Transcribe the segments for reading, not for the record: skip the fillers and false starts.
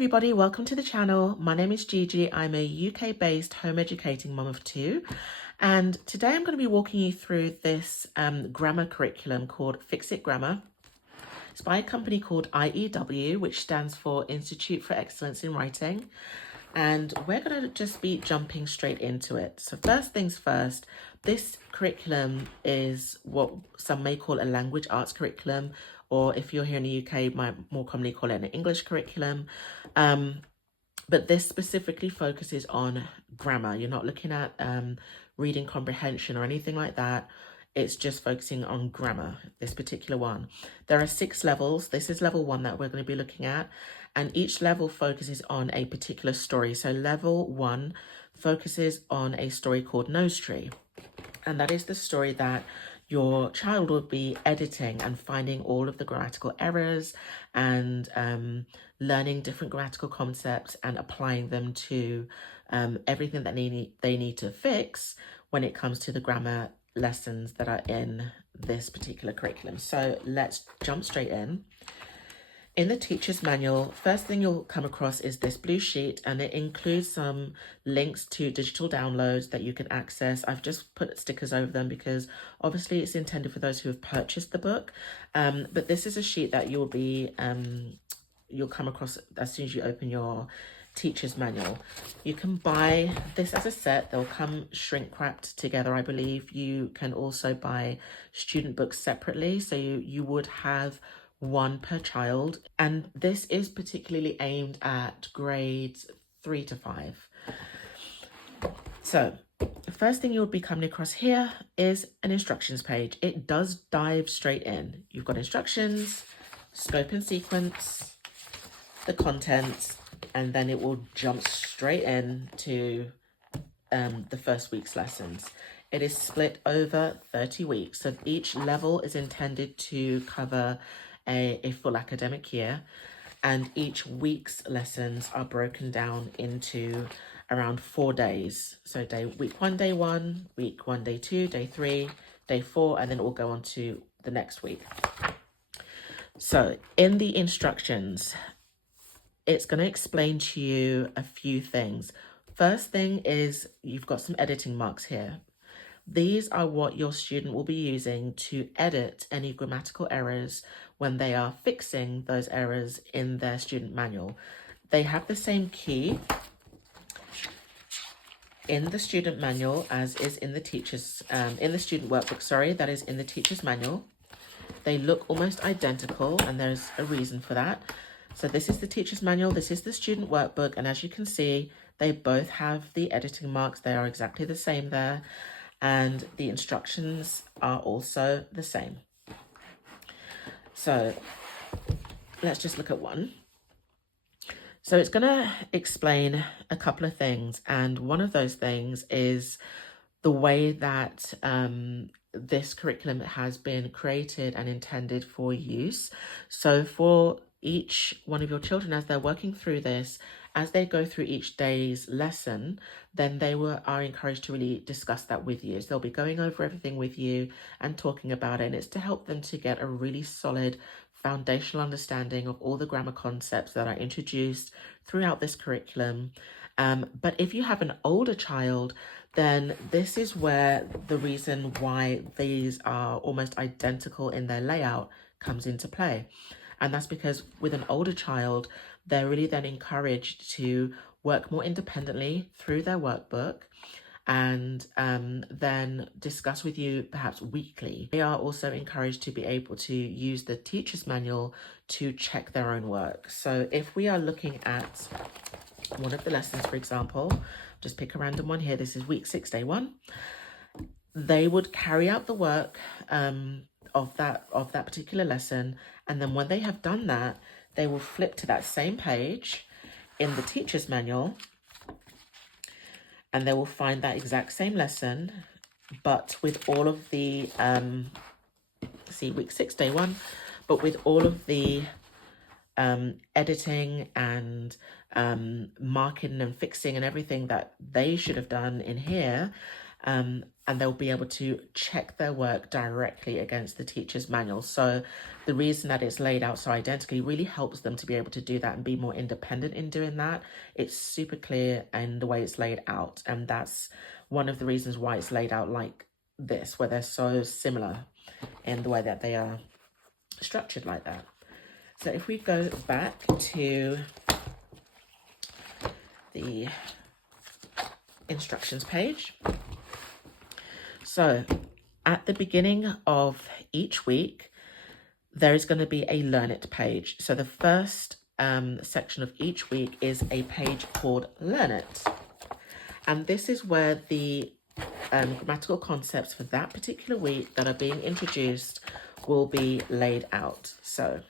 everybody, welcome to the channel. My name is Gigi. I'm a UK-based home educating mum of two, and today I'm going to be walking you through this grammar curriculum called Fix It Grammar. It's by a company called IEW, which stands for Institute for Excellence in Writing, and we're going to just be jumping straight into it. So first things first, this curriculum is what some may call a language arts curriculum, or if you're here in the UK, you might more commonly call it an English curriculum. But this specifically focuses on grammar. You're not looking at reading comprehension or anything like that. It's just focusing on grammar, this particular one. There are 6 levels. This is level 1 that we're going to be looking at. And each level focuses on a particular story. So level 1 focuses on a story called Nose Tree. And that is the story that your child will be editing and finding all of the grammatical errors and learning different grammatical concepts and applying them to everything that they need to fix when it comes to the grammar lessons that are in this particular curriculum. So let's jump straight in. In the teacher's manual, first thing you'll come across is this blue sheet, and it includes some links to digital downloads that you can access. I've just put stickers over them because obviously it's intended for those who have purchased the book. But this is a sheet that you'll come across as soon as you open your teacher's manual. You can buy this as a set. They'll come shrink wrapped together, I believe. You can also buy student books separately. So you would have one per child, and this is particularly aimed at grades 3 to 5. So the first thing you'll be coming across here is an instructions page. It does dive straight in. You've got instructions, scope and sequence, the content, and then it will jump straight in to the first week's lessons. It is split over 30 weeks, so each level is intended to cover a full academic year, and each week's lessons are broken down into around 4 days. So week 1, day 1, week 1, day 2, day 3, day 4, and then it will go on to the next week. So in the instructions, it's going to explain to you a few things. First thing is you've got some editing marks here. These are what your student will be using to edit any grammatical errors when they are fixing those errors in their student manual. They have the same key in the student manual as is in the in the student workbook, that is in the teacher's manual. They look almost identical, and there's a reason for that. So this is the teacher's manual, this is the student workbook, and as you can see, they both have the editing marks. They are exactly the same there. And the instructions are also the same. So let's just look at one. So it's going to explain a couple of things, and one of those things is the way that this curriculum has been created and intended for use. So for each one of your children, as they're working through this, as they go through each day's lesson, then they are encouraged to really discuss that with you. So they'll be going over everything with you and talking about it, and it's to help them to get a really solid foundational understanding of all the grammar concepts that are introduced throughout this curriculum. But if you have an older child, then this is where the reason why these are almost identical in their layout comes into play. And that's because with an older child, they're really then encouraged to work more independently through their workbook and then discuss with you perhaps weekly. They are also encouraged to be able to use the teacher's manual to check their own work. So if we are looking at one of the lessons, for example, just pick a random one here. This is week 6, day 1. They would carry out the work of that particular lesson, and then when they have done that, they will flip to that same page in the teacher's manual, and they will find that exact same lesson, but with all of the week 6, day 1, but with all of the editing and marking and fixing and everything that they should have done in here, and they'll be able to check their work directly against the teacher's manual. So the reason that it's laid out so identically really helps them to be able to do that and be more independent in doing that. It's super clear in the way it's laid out, and that's one of the reasons why it's laid out like this, where they're so similar in the way that they are structured like that. So if we go back to the instructions page, so at the beginning of each week, there is going to be a Learn It page. So the first section of each week is a page called Learn It. And this is where the grammatical concepts for that particular week that are being introduced will be laid out. So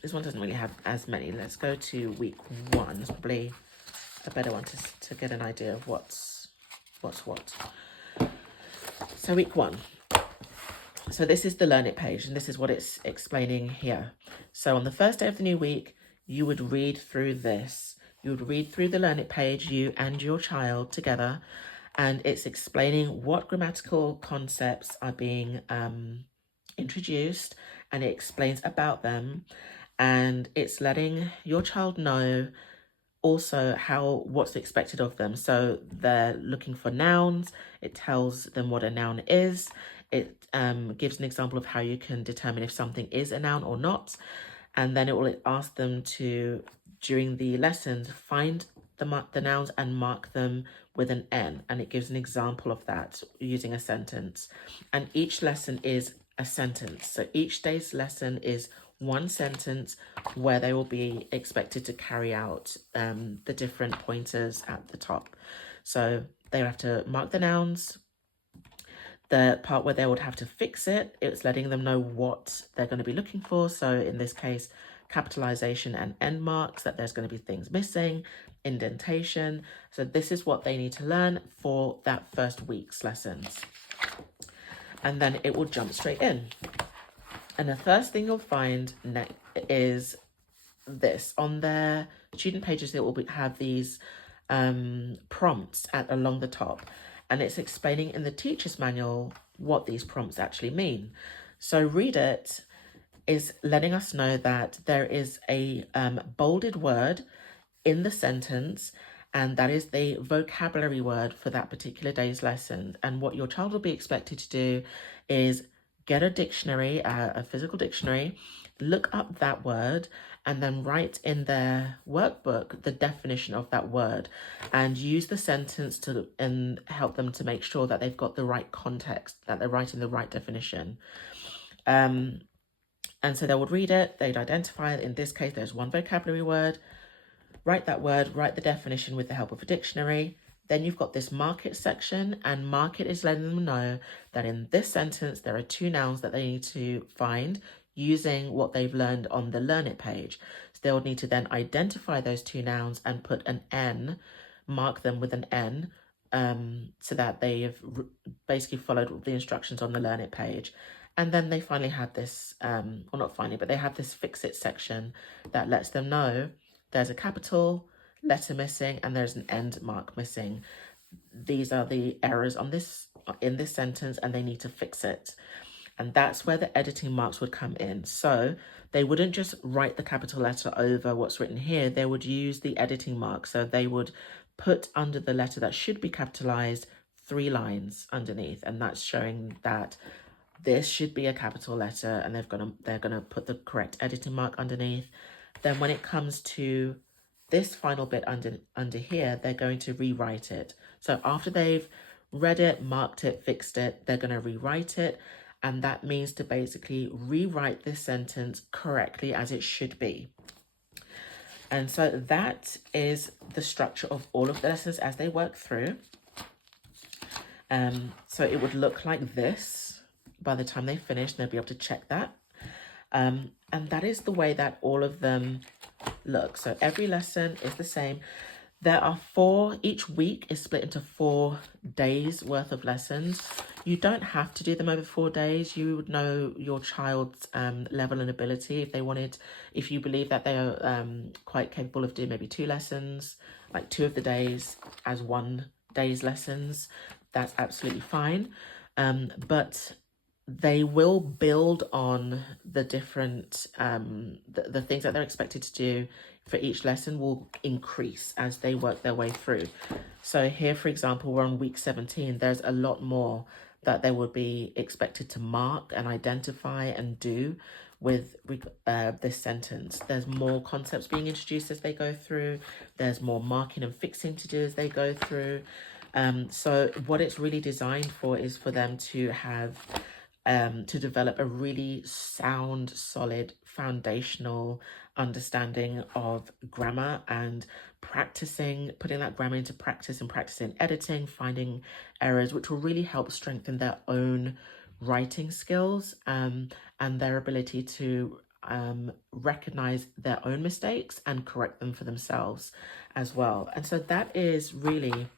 this one doesn't really have as many. Let's go to week 1. It's probably a better one to get an idea of what's what. So week 1. So this is the Learn It page, and this is what it's explaining here. So on the first day of the new week, you would read through this. You would read through the Learn It page, you and your child together, and it's explaining what grammatical concepts are being introduced, and it explains about them, and it's letting your child know also what's expected of them. So they're looking for nouns. It tells them what a noun is. It gives an example of how you can determine if something is a noun or not. And then it will ask them to, during the lessons, find the nouns and mark them with an N. And it gives an example of that using a sentence. And each lesson is a sentence. So each day's lesson is one sentence where they will be expected to carry out the different pointers at the top. So they have to mark the nouns. The part where they would have to fix it, it's letting them know what they're going to be looking for. So in this case, capitalization and end marks, that there's going to be things missing, indentation. So this is what they need to learn for that first week's lessons. And then it will jump straight in. And the first thing you'll find is this. On their student pages, it will have these prompts along the top. And it's explaining in the teacher's manual what these prompts actually mean. So Read It is letting us know that there is a bolded word in the sentence, and that is the vocabulary word for that particular day's lesson. And what your child will be expected to do is get a dictionary, a physical dictionary, look up that word, and then write in their workbook the definition of that word, and use the sentence and help them to make sure that they've got the right context, that they're writing the right definition. And so they would read it, they'd identify it. In this case, there's one vocabulary word, write that word, write the definition with the help of a dictionary. Then you've got this Mark It section, and Mark It is letting them know that in this sentence, there are 2 nouns that they need to find using what they've learned on the Learn It page. So they'll need to then identify those 2 nouns and put an N, mark them with an N, so that they've basically followed the instructions on the Learn It page. And then they finally have this, well, not finally, but they have this Fix It section that lets them know there's a capital letter missing and there's an end mark missing. These are the errors in this sentence, and they need to fix it. And that's where the editing marks would come in. So they wouldn't just write the capital letter over what's written here. They would use the editing mark. So they would put under the letter that should be capitalized 3 lines underneath. And that's showing that this should be a capital letter, and they're gonna put the correct editing mark underneath. Then when it comes to this final bit under here, they're going to rewrite it. So after they've read it, marked it, fixed it, they're going to rewrite it. And that means to basically rewrite this sentence correctly as it should be. And so that is the structure of all of the lessons as they work through. So it would look like this by the time they finish. They'll be able to check that. And that is the way that all of them look. So every lesson is the same. There are 4, each week is split into 4 days worth of lessons. You don't have to do them over 4 days. You would know your child's level and ability. If you believe that they are quite capable of doing maybe 2 lessons, like 2 of the days as 1 day's lessons, that's absolutely fine. But they will build on the different, the things that they're expected to do for each lesson will increase as they work their way through. So here, for example, we're on week 17. There's a lot more that they would be expected to mark and identify and do with this sentence. There's more concepts being introduced as they go through. There's more marking and fixing to do as they go through. So what it's really designed for is for them to have to develop a really sound, solid, foundational understanding of grammar and practicing, putting that grammar into practice and practicing editing, finding errors, which will really help strengthen their own writing skills and their ability to recognize their own mistakes and correct them for themselves as well. And so that is really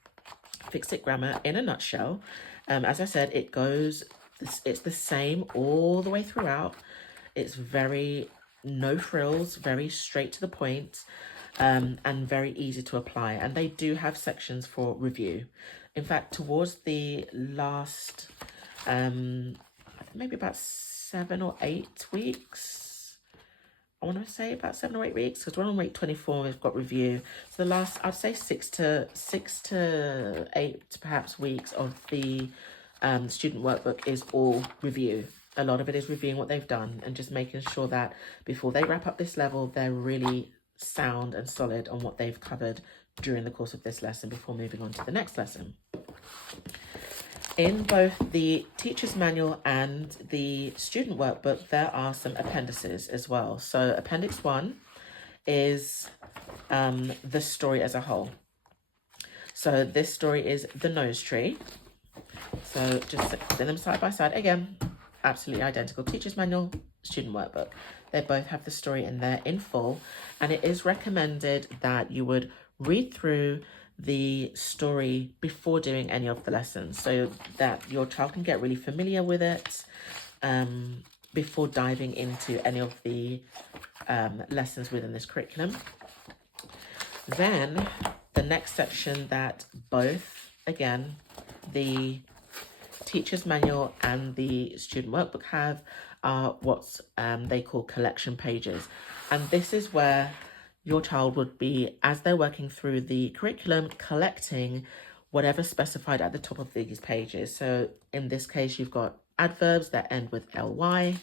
Fix It Grammar in a nutshell. As I said, it's the same all the way throughout. It's very no frills, very straight to the point, and very easy to apply. And they do have sections for review. In fact, towards the last, maybe about 7 or 8 weeks, I want to say about 7 or 8 weeks, because we're on week 24 and we've got review. So the last, I'd say 6 to 8 perhaps weeks of the student workbook is all review. A lot of it is reviewing what they've done and just making sure that before they wrap up this level, they're really sound and solid on what they've covered during the course of this lesson before moving on to the next lesson. In both the teacher's manual and the student workbook, there are some appendices as well. So Appendix 1 is the story as a whole. So this story is the nose tree. So just putting them side by side. Again, absolutely identical. Teacher's manual, student workbook. They both have the story in there in full. And it is recommended that you would read through the story before doing any of the lessons so that your child can get really familiar with it before diving into any of the lessons within this curriculum. Then the next section that both, again, the teacher's manual and the student workbook have are what they call collection pages. And this is where your child would be, as they're working through the curriculum, collecting whatever's specified at the top of these pages. So in this case, you've got adverbs that end with ly,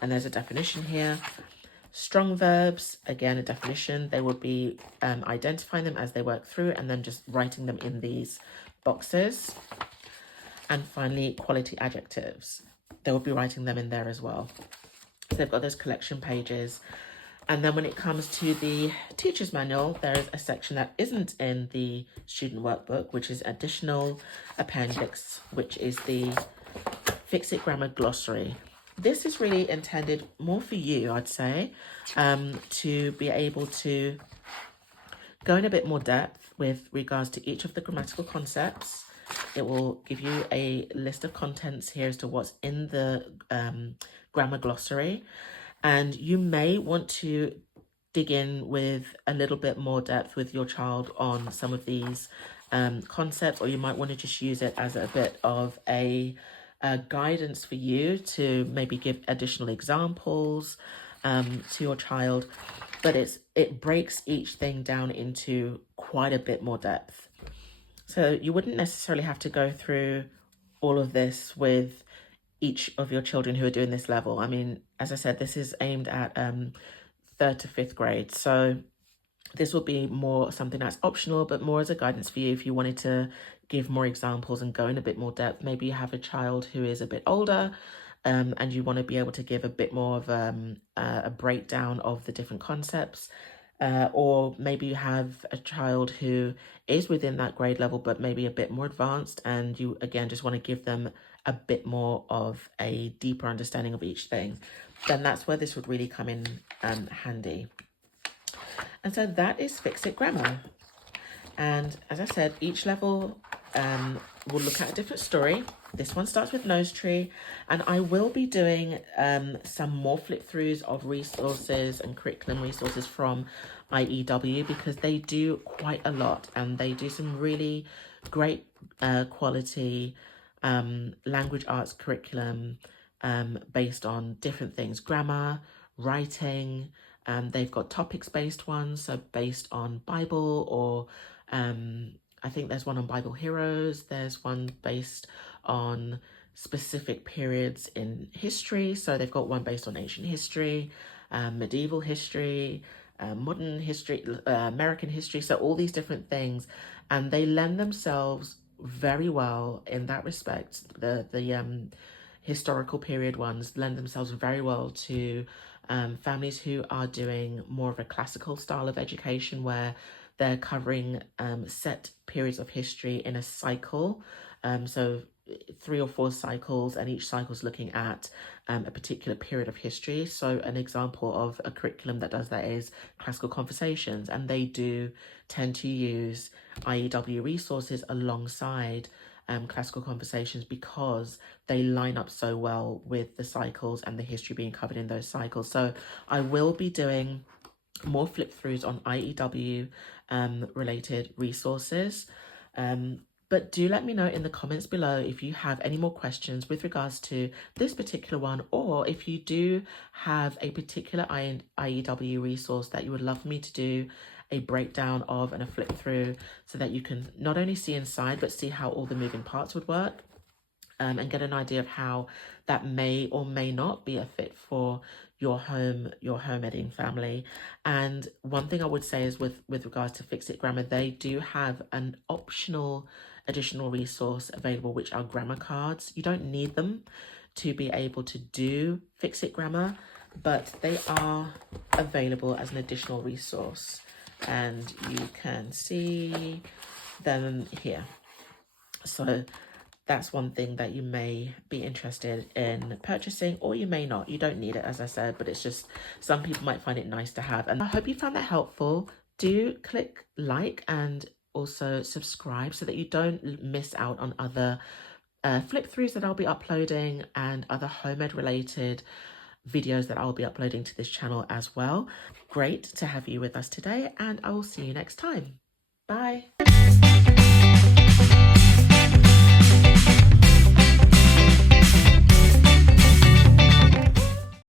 and there's a definition here. Strong verbs, again, a definition. They would be identifying them as they work through and then just writing them in these boxes. And finally, quality adjectives. They will be writing them in there as well. So they've got those collection pages. And then when it comes to the teacher's manual, there is a section that isn't in the student workbook, which is additional appendix, which is the Fix It Grammar glossary. This is really intended more for you, I'd say, to be able to go in a bit more depth with regards to each of the grammatical concepts. It will give you a list of contents here as to what's in the grammar glossary. And you may want to dig in with a little bit more depth with your child on some of these concepts, or you might want to just use it as a bit of a guidance for you to maybe give additional examples to your child. But it breaks each thing down into quite a bit more depth. So you wouldn't necessarily have to go through all of this with each of your children who are doing this level. I mean, as I said, this is aimed at 3rd to 5th grade. So this will be more something that's optional, but more as a guidance for you if you wanted to give more examples and go in a bit more depth. Maybe you have a child who is a bit older and you want to be able to give a bit more of a breakdown of the different concepts. Or maybe you have a child who is within that grade level, but maybe a bit more advanced, and you, again, just want to give them a bit more of a deeper understanding of each thing. Then that's where this would really come in handy. And so that is Fix It Grammar. And as I said, each level will look at a different story. This one starts with Nose Tree, and I will be doing some more flip throughs of resources and curriculum resources from IEW because they do quite a lot and they do some really great quality language arts curriculum based on different things, grammar, writing. They've got topics-based ones, so based on Bible or I think there's one on Bible heroes. There's one based on specific periods in history. So they've got one based on ancient history, medieval history, modern history, American history. So all these different things, and they lend themselves very well in that respect. The historical period ones lend themselves very well to families who are doing more of a classical style of education where they're covering set periods of history in a cycle. So 3 or 4 cycles, and each cycle is looking at a particular period of history. So an example of a curriculum that does that is classical conversations, and they do tend to use IEW resources alongside classical conversations because they line up so well with the cycles and the history being covered in those cycles. So I will be doing more flip throughs on IEW related resources. But do let me know in the comments below if you have any more questions with regards to this particular one, or if you do have a particular IEW resource that you would love me to do a breakdown of and a flip through so that you can not only see inside but see how all the moving parts would work. And get an idea of how that may or may not be a fit for your home editing family. And one thing I would say is with regards to Fix It Grammar, they do have an optional additional resource available, which are grammar cards. You don't need them to be able to do Fix It Grammar, but they are available as an additional resource, and you can see them here. So that's one thing that you may be interested in purchasing, or you may not. You don't need it, as I said, but it's just some people might find it nice to have. And I hope you found that helpful. Do click like and also subscribe so that you don't miss out on other flip throughs that I'll be uploading and other home ed related videos that I'll be uploading to this channel as well. Great to have you with us today, and I will see you next time. Bye.